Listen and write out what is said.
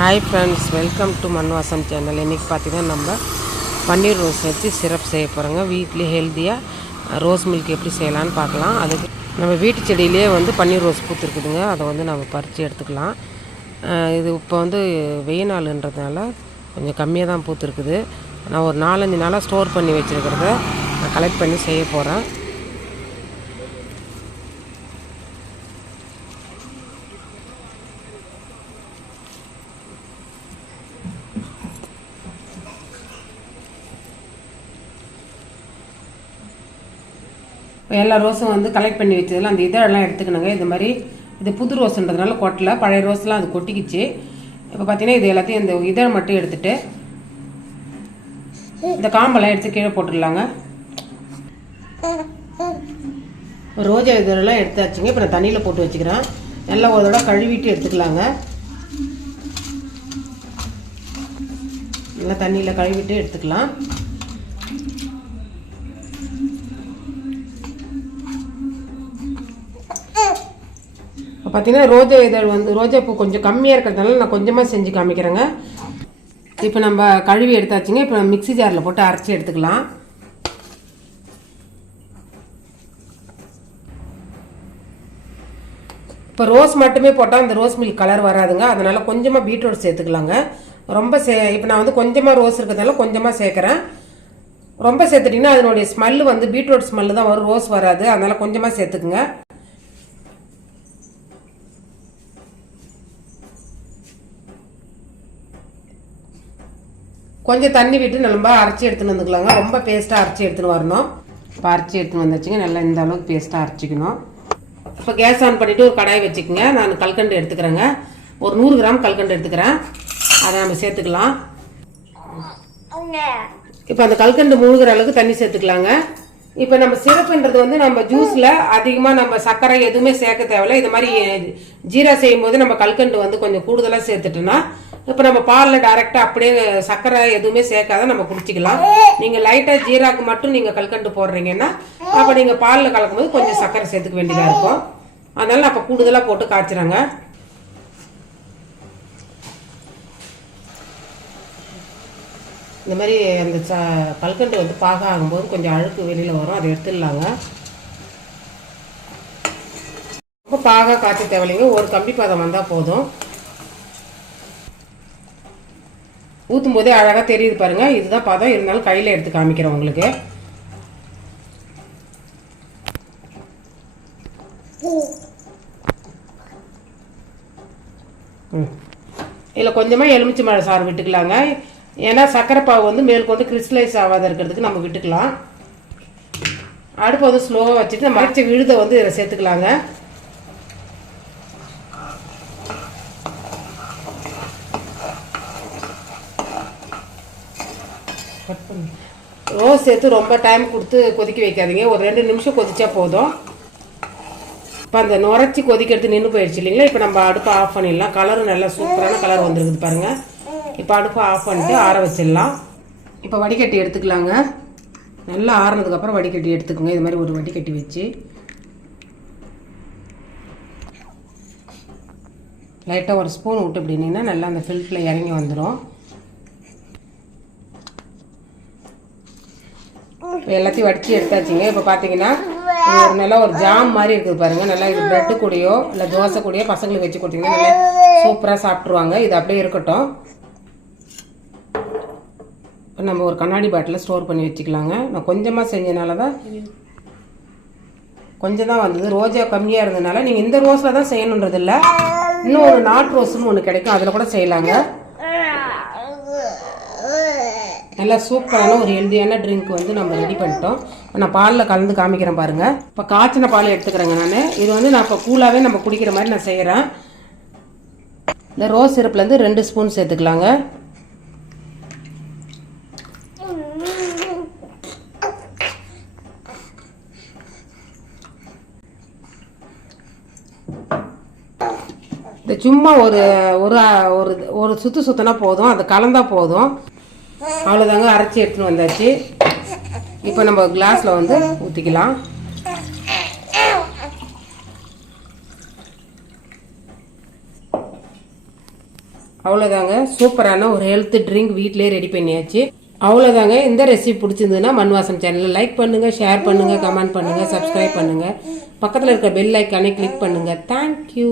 Hi friends, welcome to மண்வாசம் channel. இன்றைக்கி பார்த்திங்கன்னா நம்ம பன்னீர் ரோஸ் வச்சு சிரப் செய்ய போகிறோங்க. வீட்லேயே ஹெல்த்தியாக ரோஸ் மில்க் எப்படி செய்யலான்னு பார்க்கலாம். அதுக்கு நம்ம வீட்டு செடியிலே பன்னீர் ரோஸ் பூத்துருக்குதுங்க. அதை நம்ம பறித்து எடுத்துக்கலாம். இது இப்போ வெயில் நாளுன்றதுனால கொஞ்சம் கம்மியாக தான் பூத்துருக்குது. நான் ஒரு 4-5 நாளாக ஸ்டோர் பண்ணி வச்சுருக்கிறத நான் கலெக்ட் பண்ணி செய்ய போகிறேன். எல்லா ரோஸும் கலெக்ட் பண்ணி வச்சதில் அந்த இதழெல்லாம் எடுத்துக்கணுங்க. இது மாதிரி இது புது ரோஸுன்றதுனால கொட்டலை, பழைய ரோஸ்லாம் அது கொட்டிக்கிச்சு. இப்போ பார்த்தீங்கன்னா இது எல்லாத்தையும் இந்த இதழ் மட்டும் எடுத்துகிட்டு இந்த காம்பெல்லாம் எடுத்து கீழே போட்டுடலாங்க. ரோஜா இதழெல்லாம் எடுத்தாச்சுங்க. இப்போ நான் தண்ணியில் போட்டு வச்சுக்கிறேன். நல்லா ஒரு தடவை கழுவிட்டு எடுத்துக்கலாங்க. நல்லா தண்ணியில் கழுவிட்டு எடுத்துக்கலாம். பார்த்தீங்கன்னா ரோஜா இதழ் ரோஜா பூ கொஞ்சம் கம்மியாக இருக்கிறதுனால நான் கொஞ்சமாக செஞ்சு காமிக்கிறேங்க. இப்போ நம்ம கழுவி எடுத்தாச்சுங்க. இப்போ நம்ம மிக்ஸி ஜாரில் போட்டு அரைச்சி எடுத்துக்கலாம். இப்போ ரோஸ் மட்டுமே போட்டால் அந்த ரோஸ் மில்க் கலர் வராதுங்க. அதனால் கொஞ்சமாக பீட்ரூட் சேர்த்துக்கலாங்க. ரொம்ப இப்போ நான் கொஞ்சமாக ரோஸ் இருக்கிறதுனால கொஞ்சமாக சேர்க்குறேன். ரொம்ப சேர்த்துட்டிங்கன்னா அதனுடைய ஸ்மெல்லு பீட்ரூட் ஸ்மெல்லு தான் வரும், ரோஸ் வராது. அதனால் கொஞ்சமாக சேர்த்துக்குங்க. கொஞ்சம் தண்ணி விட்டு நம்ம அரைச்சி எடுத்துன்னு வந்துக்கலாங்க. ரொம்ப பேஸ்ட்டாக அரைச்சி எடுத்துன்னு வரணும். இப்போ அரைச்சி எடுத்துன்னு வந்தாச்சுங்க. நல்லா இந்த அளவுக்கு பேஸ்ட்டாக அரைச்சிக்கணும். இப்போ கேஸ் ஆன் பண்ணிவிட்டு ஒரு கடாய் வச்சுக்கோங்க. நான் கல்கண்டு எடுத்துக்கிறேங்க. ஒரு 100 கிராம் கல்கண்டு எடுத்துக்கிறேன். அதை நம்ம சேர்த்துக்கலாம். இப்போ அந்த கல்கண்டு மூழ்கிற அளவுக்கு தண்ணி சேர்த்துக்கலாங்க. இப்போ நம்ம சிரப்புன்றது நம்ம ஜூஸில் அதிகமாக நம்ம சர்க்கரை எதுவுமே சேர்க்க தேவையில்லை. இது மாதிரி ஜீரா செய்யும்போது நம்ம கல்கண்டு கொஞ்சம் கூடுதலாக சேர்த்துட்டோன்னா இப்போ நம்ம பாலில் டைரெக்டாக அப்படியே சர்க்கரை எதுவுமே சேர்க்காத நம்ம குடிச்சிக்கலாம். நீங்கள் லைட்டாக ஜீராக்கு மட்டும் நீங்கள் கல்கண்டு போடுறீங்கன்னா அப்போ நீங்கள் பாலில் கலக்கும்போது கொஞ்சம் சர்க்கரை சேர்த்துக்க வேண்டியதாக இருக்கும். அதனால நான் அப்போ கூடுதலாக போட்டு காய்ச்சிறாங்க. இந்த மாதிரி அந்த கல்கண்டு பாக ஆகும்போது கொஞ்சம் அழுக்கு வெளியில் வரும், அதை எடுத்துடலாங்க. ரொம்ப பாக காய்ச்ச தேவையில்லைங்க. ஒரு கம்பி பாதம் வந்தால் போதும். ஊற்றும் போதே அழகாக தெரியுது பாருங்கள். இதுதான் பதம். இருந்தாலும் கையில் எடுத்து காமிக்கிறேன் உங்களுக்கு. இதில் கொஞ்சமாக எலுமிச்சை மழை சாறு விட்டுக்கலாங்க. ஏன்னா சர்க்கரை பாவு மேலுக்கு கிறிஸ்டலைஸ் ஆகாத இருக்கிறதுக்கு நம்ம விட்டுக்கலாம். அடுப்பு ஸ்லோவாக வச்சுட்டு நம்ம அரைச்ச விழுதை இதில் சேர்த்துக்கலாங்க. ரோஸ் சேர்த்து ரொம்ப டைம் கொடுத்து கொதிக்க வைக்காதீங்க. ஒரு 2 நிமிஷம் கொதிச்சா போதும். இப்போ அந்த நுரைச்சி கொதிக்கிறது நின்று போயிடுச்சு இல்லைங்களா. இப்போ நம்ம அடுப்பை ஆஃப் பண்ணிடலாம். கலரும் நல்லா சூப்பரான கலர் வந்துருக்குது பாருங்கள். இப்போ அடுப்பை ஆஃப் பண்ணிட்டு ஆற வச்சிடலாம். இப்போ வடிகட்டி எடுத்துக்கலாங்க. நல்லா ஆறுனதுக்கப்புறம் வடிகட்டி எடுத்துக்கோங்க. இது மாதிரி ஒரு வடிகட்டி வச்சு லைட்டாக ஒரு ஸ்பூன் விட்டு அப்படின்னா நல்லா அந்த ஃபில்டரில் இறங்கி வந்துடும். இப்போ எல்லாத்தையும் வடித்து எடுத்தாச்சுங்க. இப்போ பார்த்தீங்கன்னா இது நல்லா ஒரு ஜாம் மாதிரி இருக்குது பாருங்கள். நல்லா இது ப்ரெட்டு கூடயோ இல்லை தோசை கூடயோ பசங்களுக்கு வச்சு கொடுத்தீங்கன்னா நல்லா சூப்பராக சாப்பிட்ருவாங்க. இது அப்படியே இருக்கட்டும். இப்போ நம்ம ஒரு கண்ணாடி பாட்டிலில் ஸ்டோர் பண்ணி வச்சுக்கலாங்க. நான் கொஞ்சமாக செஞ்சனால தான் கொஞ்சம் தான் வந்தது. ரோஜா கம்மியாக இருந்ததுனால நீங்கள் இந்த ரோஸில் தான் செய்யணுன்றது இல்லை. இன்னும் ஒரு நாட்டு ரோஸ்னு ஒன்று கிடைக்கும், அதில் கூட செய்யலாங்க. நல்லா சூப்பரான ஒரு ஹெல்த்தியான ட்ரிங்க் நம்ம ரெடி பண்ணிட்டோம். நான் பாலில் கலந்து காமிக்கிறேன் பாருங்கள். இப்போ காய்ச்சின பால் எடுத்துக்கிறேங்க நான். இது நான் இப்போ கூலாகவே நம்ம குடிக்கிற மாதிரி நான் செய்கிறேன். இந்த ரோஸ் சிரப்லேருந்து 2 ஸ்பூன் சேர்த்துக்கலாங்க. இந்த சும்மா ஒரு ஒரு ஒரு சுற்றினா போதும், அது கலந்தால் போதும். அவ்வளோதாங்க, அரைச்சி எடுத்துன்னு வந்தாச்சு. இப்போ நம்ம கிளாஸில் ஊற்றிக்கலாம். அவ்வளோதாங்க, சூப்பரான ஒரு ஹெல்த் ட்ரிங்க் வீட்டிலே ரெடி பண்ணியாச்சு. அவ்வளோதாங்க. இந்த ரெசிபி பிடிச்சிருந்ததுன்னா மண்வாசம் சேனலில் லைக் பண்ணுங்கள், ஷேர் பண்ணுங்கள், கமெண்ட் பண்ணுங்கள், சப்ஸ்கிரைப் பண்ணுங்கள். பக்கத்தில் இருக்க பெல் ஐக்கானை கிளிக் பண்ணுங்கள். தேங்க்யூ.